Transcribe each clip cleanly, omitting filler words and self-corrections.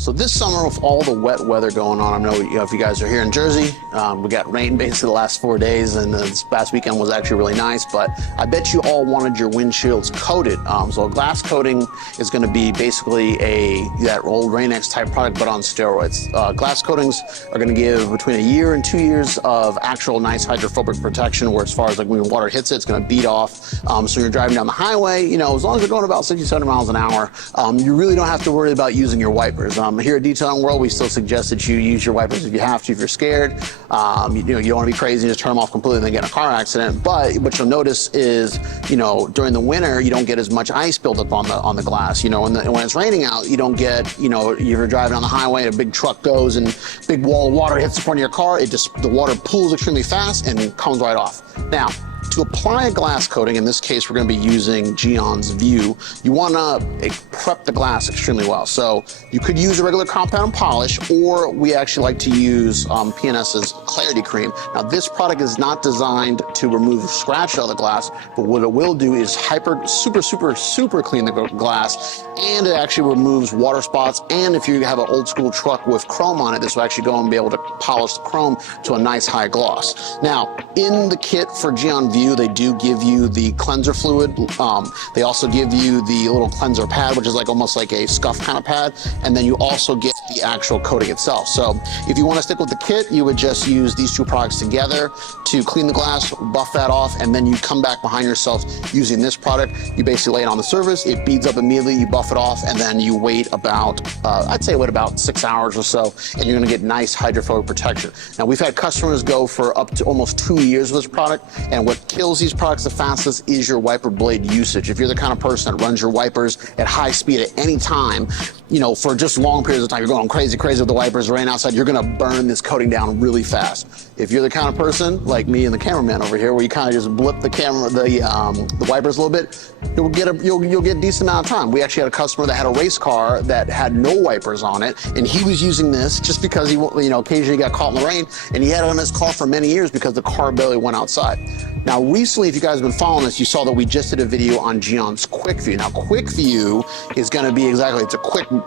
So this summer, with all the wet weather going on, I know, if you guys are here in Jersey, we got rain basically the last 4 days, and this past weekend was actually really nice, but I bet you all wanted your windshields coated. So a glass coating is gonna be basically that old Rain-X type product, but on steroids. Glass coatings are gonna give between 1 year and 2 years of actual nice hydrophobic protection, where as far as like when water hits it, it's gonna beat off. So when you're driving down the highway, as long as you're going about 60, 70 miles an hour, you really don't have to worry about using your wipers. Here at Detailing World, we still suggest that you use your wipers if you have to, if you're scared. You don't want to be crazy and just turn them off completely and then get in a car accident. But what you'll notice is, during the winter, you don't get as much ice buildup on the glass. When it's raining out, you don't get, you're driving on the highway and a big truck goes and big wall of water hits the front of your car. The water pools extremely fast and comes right off. Now, to apply a glass coating, in this case, we're going to be using Gyeon's View. You want to prep the glass extremely well. So you could use a regular compound polish, or we actually like to use P&S's Clarity Cream. Now, this product is not designed to remove scratch out of the glass, but what it will do is super clean the glass, and it actually removes water spots. And if you have an old school truck with chrome on it, this will actually go and be able to polish the chrome to a nice high gloss. Now, in the kit for Gyeon View, they do give you the cleanser fluid. They also give you the little cleanser pad, which is almost like a scuff kind of pad. And then you also get the actual coating itself. So if you want to stick with the kit, you would just use these two products together to clean the glass, buff that off, and then you come back behind yourself using this product. You basically lay it on the surface, it beads up immediately, you buff it off, and then you wait about, I'd say wait about 6 hours or so, and you're gonna get nice hydrophobic protection. Now, we've had customers go for up to almost 2 years with this product, and what kills these products the fastest is your wiper blade usage. If you're the kind of person that runs your wipers at high speed at any time, for just long periods of time, you're going crazy with the wipers, rain outside, you're gonna burn this coating down really fast. If you're the kind of person like me and the cameraman over here, where you kind of just blip the wipers a little bit, you'll get a decent amount of time. We actually had a customer that had a race car that had no wipers on it, and he was using this just because he, occasionally got caught in the rain, and he had it on his car for many years because the car barely went outside. Now, recently, if you guys have been following us, you saw that we just did a video on Gyeon's Quick View. Now, Quick View is going to be it's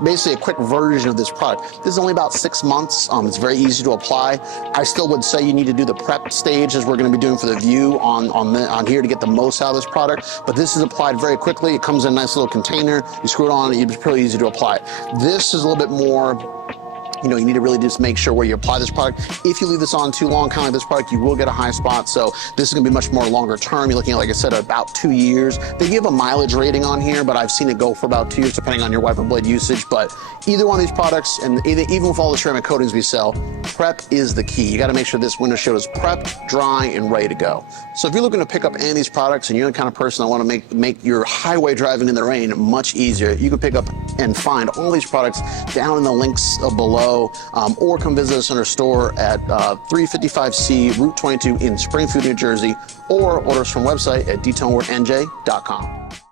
basically a quick version of this product. This is only about 6 months. It's very easy to apply. I still would say you need to do the prep stage, as we're going to be doing for the View on here, to get the most out of this product. But this is applied very quickly. It comes in a nice little container. You screw it on, it's pretty easy to apply. This is a little bit more, you need to really just make sure where you apply this product. If you leave this on too long, kind of like this product, you will get a high spot. So this is gonna be much more longer term. You're looking at, like I said, about 2 years. They give a mileage rating on here, but I've seen it go for about 2 years, depending on your wiper blade usage. But either one of these products, and even with all the ceramic coatings we sell, prep is the key. You gotta make sure this window shield is prepped, dry, and ready to go. So if you're looking to pick up any of these products, and you're the kind of person that wanna make your highway driving in the rain much easier, you can pick up and find all these products down in the links below. Or come visit us in our store at 355C Route 22 in Springfield, New Jersey, or order us from website at detailingworldnj.com.